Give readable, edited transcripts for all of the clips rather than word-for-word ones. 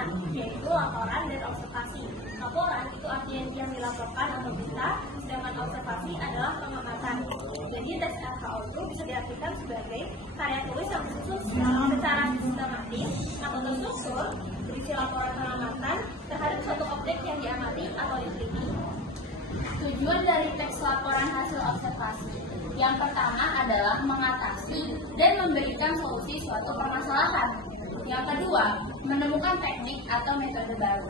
pertama, yaitu laporan dan observasi. Laporan itu artinya yang dilaporkan atau berita, sedangkan observasi adalah pengamatan. Jadi tes RHO itu bisa diartikan sebagai karya tulis yang disusun secara sistematis atau terstruktur berisi laporan pengamatan terhadap suatu objek yang diamati atau diteliti. Tujuan dari teks laporan hasil observasi yang pertama adalah mengatasi dan memberikan solusi suatu permasalahan. Yang kedua, menemukan teknik atau metode baru.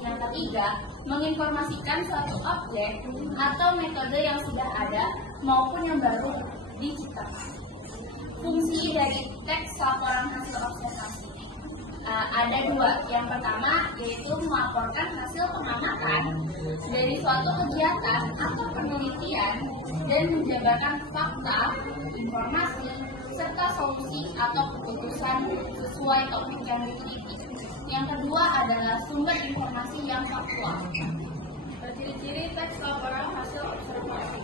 Yang ketiga, menginformasikan suatu objek atau metode yang sudah ada maupun yang baru diciptakan. Fungsi dari teks laporan hasil observasi ada dua. Yang pertama yaitu melaporkan hasil pengamatan dari suatu kegiatan atau penelitian dan menjabarkan fakta, informasi, serta solusi atau keputusan sesuai topik yang diteliti. Yang kedua adalah sumber informasi yang faktual. Ciri-ciri teks laporan hasil observasi.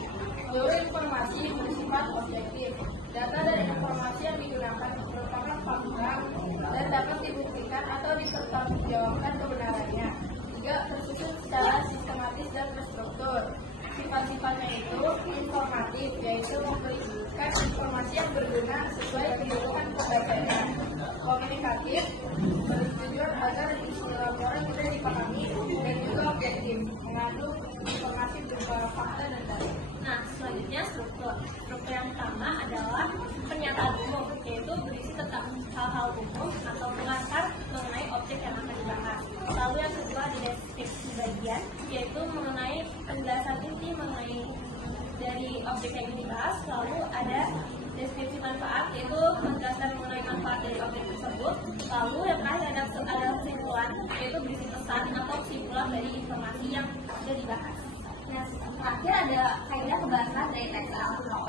Seluruh informasi bersifat objektif. Data dari informasi yang digunakan merupakan fakta dan dapat dibuktikan atau dipertanggungjawabkan kebenarannya. 3. Tersusun secara sistematis dan terstruktur. Sifat-sifatnya itu informatif, yaitu memberikan informasi yang berguna sesuai kebutuhan pembacanya. Komunikatif, bertujuan agar isi laporan mudah dipahami dan juga objektif, mengandung informasi berupa fakta dan data. Nah, selanjutnya struktur. Struktur yang pertama adalah pernyataan umum, yaitu berisi tentang hal-hal umum atau pengantar mengenai objek yang akan dibahas. Lalu yang kedua di deskripsi bagian, yaitu mengenai penjelasan inti mengenai dari objek yang dibahas. Lalu ada deskripsi manfaat, yaitu menjelaskan mengenai manfaat dari objek tersebut. Lalu yang terakhir ada kesimpulan, yaitu berisi pesan atau kesimpulan dari informasi yang sudah dibahas. Nah, terakhir ada kaidah pembahasan dari teks RHO.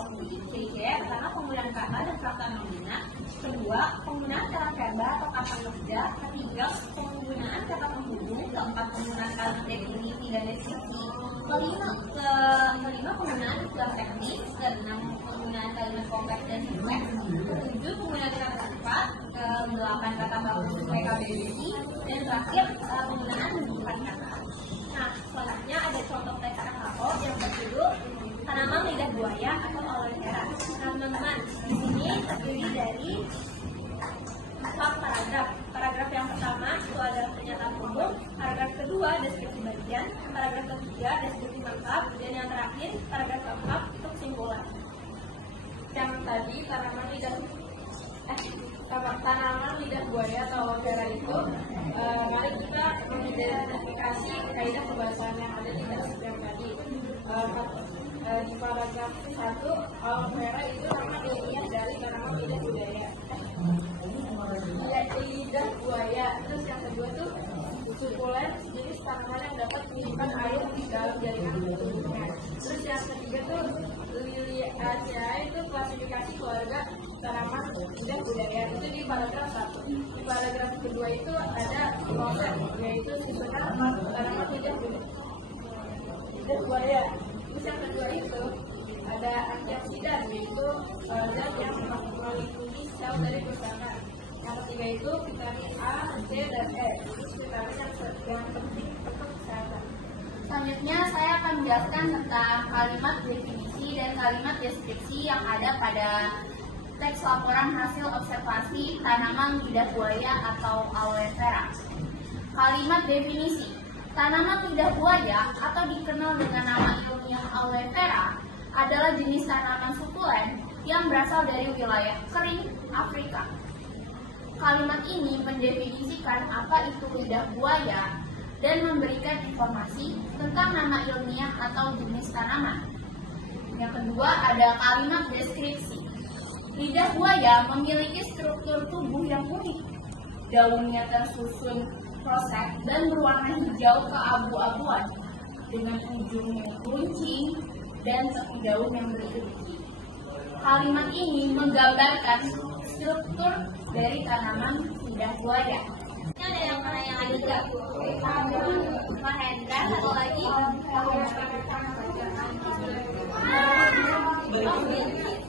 Ciri-ciri pertama penggunaan kata dan kata nominal. Kedua, penggunaan kata verba atau kata kerja. Ketiga, penggunaan kata penghubung. Keempat, penggunaan kalimat definisi dan deskripsi. Kelima, penggunaan istilah teknis. Keenam, penggunaan kalimat kompleks dan simpleks. Ketujuh, penggunaan kata sifat. Kedelapan, kata baku sesuai KBBI. Dan terakhir, penggunaan menunjukkan kata. Nah, selanjutnya ada contoh teks RHO yang berjudul tanaman lidah buaya atau aloe vera. Nah, teman-teman, di sini terdiri dari 4 paragraf. Paragraf yang pertama itu adalah pernyataan umum, paragraf kedua deskripsi bagian, paragraf ketiga deskripsi manfaat, dan yang terakhir paragraf keempat itu kesimpulan. Yang tadi tanaman lidah buaya atau aloe vera itu, mari kita mengidentifikasi kaidah pembahasan yang ada di teks yang tadi. Di paragraf 1, aloe vera itu nama ilmiah dari tanaman lidah buaya. Lidah buaya. Terus yang kedua tuh sukulen, jenis tanaman yang dapat menyimpan air di dalam jaringan tubuhnya. Terus yang ketiga tuh Liliaceae itu klasifikasi keluarga tanaman lidah buaya, itu di paragraf 1. Di paragraf kedua itu ada konsep, yaitu susunan tanaman lidah buaya. Terus yang kedua itu ada antioksidan, yaitu zat yang melindungi sel dari kerusakan. Yang ketiga itu vitamin A, C, dan E. Terus vitamin yang penting untuk kesehatan. Selanjutnya saya akan menjelaskan tentang kalimat definisi dan kalimat deskripsi yang ada pada teks laporan hasil observasi tanaman lidah buaya atau aloe vera. Kalimat definisi. Tanaman lidah buaya atau dikenal dengan nama ilmiah aloe vera adalah jenis tanaman sukulen yang berasal dari wilayah kering Afrika. Kalimat ini mendefinisikan apa itu lidah buaya dan memberikan informasi tentang nama ilmiah atau jenis tanaman. Yang kedua ada kalimat deskripsi. Lidah buaya memiliki struktur tubuh yang unik. Daunnya tersusun roset dan berwarna hijau keabu-abuan dengan ujungnya runcing dan tepi daun yang bergerigi. Kalimat ini menggambarkan struktur dari tanaman lidah buaya. Ada yang lagi nggak? Mahendra satu lagi.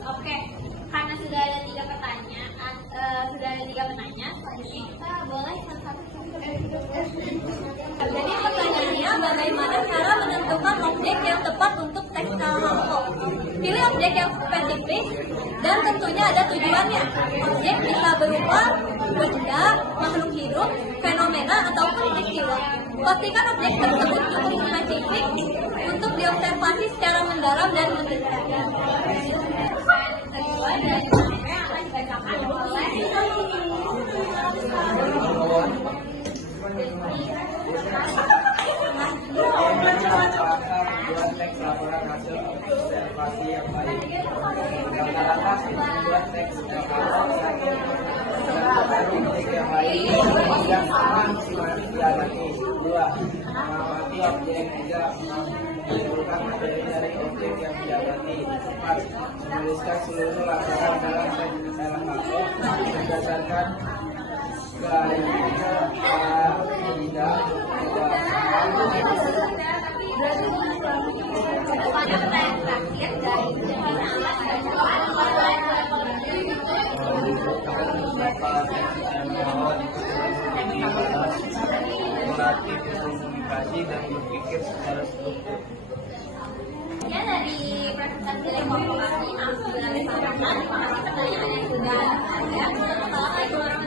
Oke, karena sudah ada 3 pertanyaan, sudah ada 3 tiga penanya. Selanjutnya kita boleh satu-satu. Jadi pertanyaannya, bagaimana cara menentukan objek yang tepat untuk teks kelompok? Pilih objek yang spesifik dan tentunya ada tujuannya. Objek bisa berupa benda, makhluk hidup, fenomena, ataupun peristiwa. Pastikan objek tersebut cukup spesifik untuk diobservasi secara mendalam dan mendetail. Kedua, dan yang akan dibacakan oleh membuat teks laporan hasil observasi yang baik. Langkah atas membuat teks laporan hasil objek yang baik yang aman diamati. 2. Mengamati objek. 3. Menyimpulkan materi dari objek yang diamati. 4. Menuliskan seluruh laporan dalam teks laporan berdasarkan keahliannya tidak. pada pertanyaan terakhir dari melatih komunikasi dan berpikir secara struktur. ya dari presentasi kelompok kami, terima kasih pertanyaan yang sudah ada. Assalamualaikum warahmatullahi wabarakatuh.